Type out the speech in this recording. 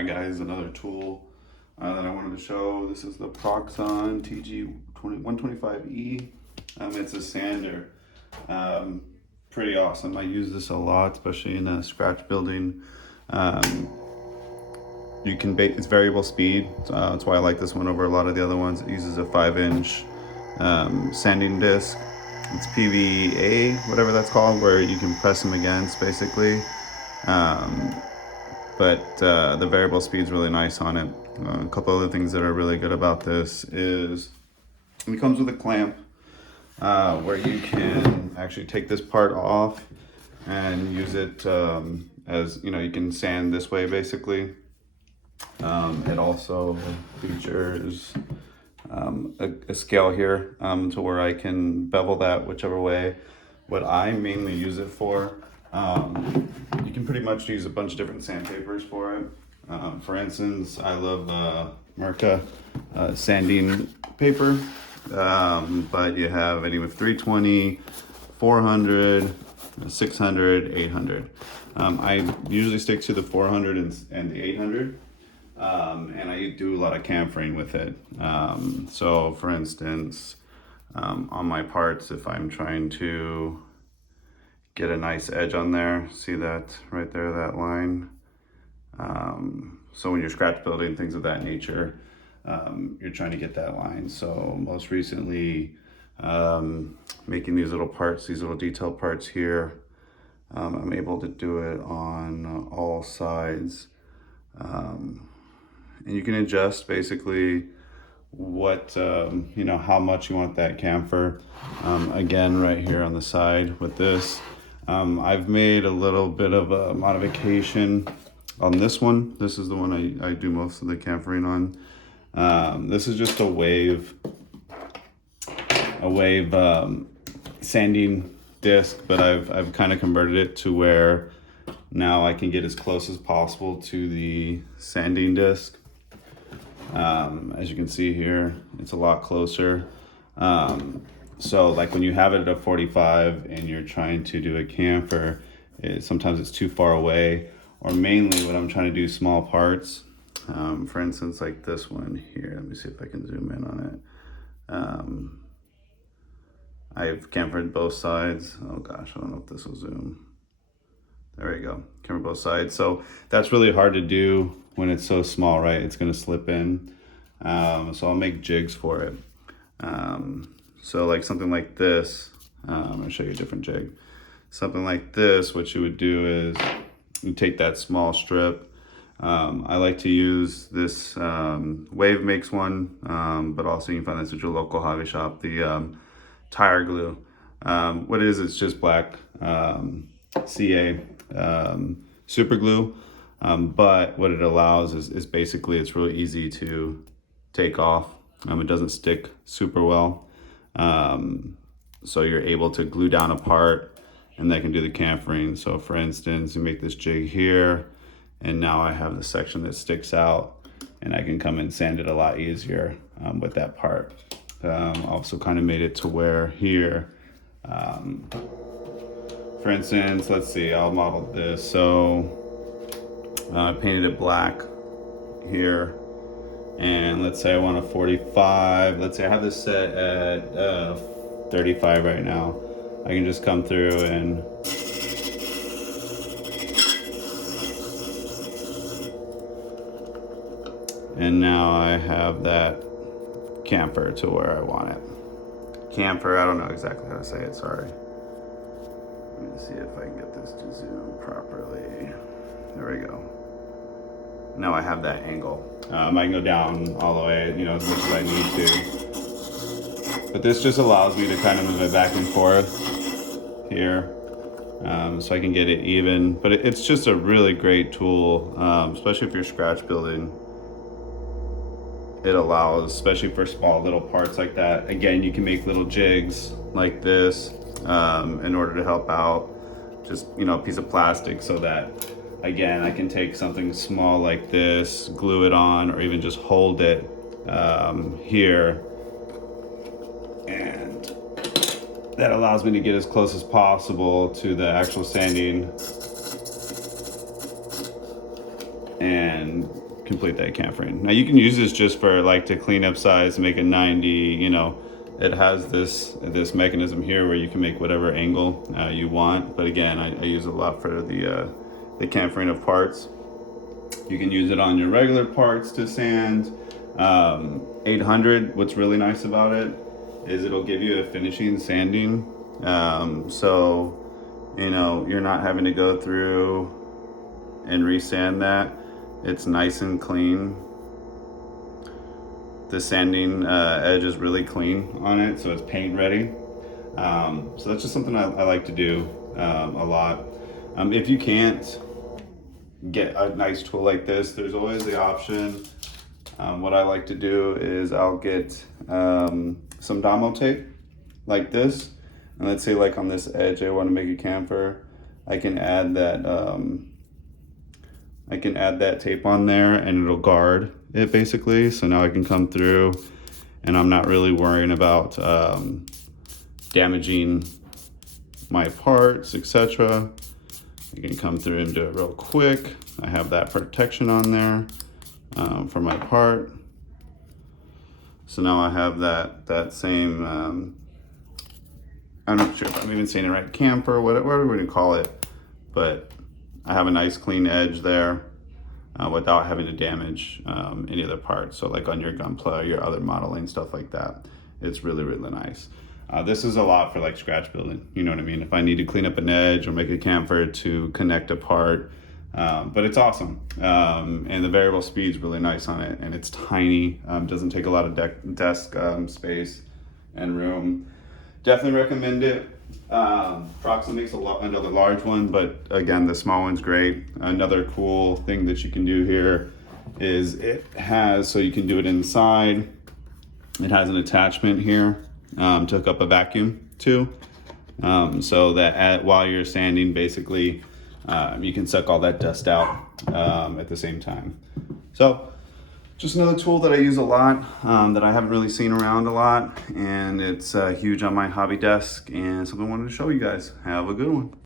Alright guys, another tool that I wanted to show. This is the Proxxon TG 125E. It's a sander. Pretty awesome. I use this a lot, especially in scratch building. You can it's variable speed. That's why I like this one over a lot of the other ones. It uses a 5-inch sanding disc. It's PVA, whatever that's called, where you can press them against basically. But the variable speed is really nice on it. A couple other things that are really good about this is it comes with a clamp where you can actually take this part off and use it as, you can sand this way basically. It also features a scale here to where I can bevel that whichever way. What I mainly use it for, you can pretty much use a bunch of different sandpapers for it. For instance, I love Merca sanding paper, but you have anywhere 320, 400, 600, 800. I usually stick to the 400 and the 800. And I do a lot of chamfering with it. So for instance, on my parts, if I'm trying to get a nice edge on there, see that right there, that line. So when you're scratch building, things of that nature, you're trying to get that line. So most recently, making these little parts, these little detail parts here, I'm able to do it on all sides. And you can adjust basically what, how much you want that chamfer. Again, right here on the side with this, I've made a little bit of a modification on this one. This is the one I do most of the chamfering on. This is just a wave sanding disc, but I've kind of converted it to where now I can get as close as possible to the sanding disc. As you can see here, it's a lot closer. So like when you have it at a 45 and you're trying to do a chamfer, sometimes it's too far away, or mainly when I'm trying to do small parts. For instance, like this one here, let me see if I can zoom in on it. I've chamfered both sides. Oh gosh, I don't know if this will zoom. There we go, chamfer both sides. So that's really hard to do when it's so small, right? It's gonna slip in. So I'll make jigs for it. So like something like this, I'll show you a different jig. Something like this, what you would do is you take that small strip. I like to use this, Wave makes one, but also you can find this at your local hobby shop, the tire glue. What it is, it's just black CA super glue. But what it allows is basically it's really easy to take off. It doesn't stick super well. So you're able to glue down a part and that can do the chamfering. So for instance, you make this jig here and now I have the section that sticks out and I can come and sand it a lot easier with that part. Also kind of made it to where here, for instance, let's see, I'll model this. So I painted it black here, and let's say I want a 45. Let's say I have this set at 35 right now. I can just come through and now I have that chamfer to where I want it. Chamfer, I don't know exactly how to say it, sorry. Let me see if I can get this to zoom properly. There we go. Now I have that angle. I can go down all the way, as much as I need to. But this just allows me to kind of move it back and forth here, so I can get it even. But it's just a really great tool, especially if you're scratch building. It allows, especially for small little parts like that. Again, you can make little jigs like this in order to help out. Just, a piece of plastic so that, again, I can take something small like this, glue it on, or even just hold it here. And that allows me to get as close as possible to the actual sanding and complete that chamfering. Now you can use this just for like to clean up size, make it 90, you know. It has this mechanism here where you can make whatever angle you want. But again, I use it a lot for the chamfering of parts. You can use it on your regular parts to sand. 800, what's really nice about it is it'll give you a finishing sanding. So, you know, you're not having to go through and resand that. It's nice and clean. The sanding edge is really clean on it, so it's paint ready. So that's just something I like to do a lot. If you can't get a nice tool like this, there's always the option. What I like to do is I'll get some Damo tape like this, and let's say like on this edge I want to make a chamfer, I can add that tape on there and it'll guard it basically. So now I can come through and I'm not really worrying about damaging my parts, etc. I can come through and do it real quick. I have that protection on there for my part. So now I have that same, I'm not sure if I'm even saying it right, chamfer, whatever we call it, but I have a nice clean edge there without having to damage any of the parts. So like on your gunpla, your other modeling, stuff like that. It's really, really nice. This is a lot for like scratch building, you know what I mean? If I need to clean up an edge or make a chamfer to connect a part, but it's awesome. And the variable speed is really nice on it, and it's tiny, doesn't take a lot of desk space and room. Definitely recommend it. Proxxon makes another large one, but again, the small one's great. Another cool thing that you can do here is it has, so you can do it inside. It has an attachment here to hook up a vacuum to, so that while you're sanding, basically, you can suck all that dust out at the same time. So just another tool that I use a lot, that I haven't really seen around a lot, and it's huge on my hobby desk, and something I wanted to show you guys. Have a good one.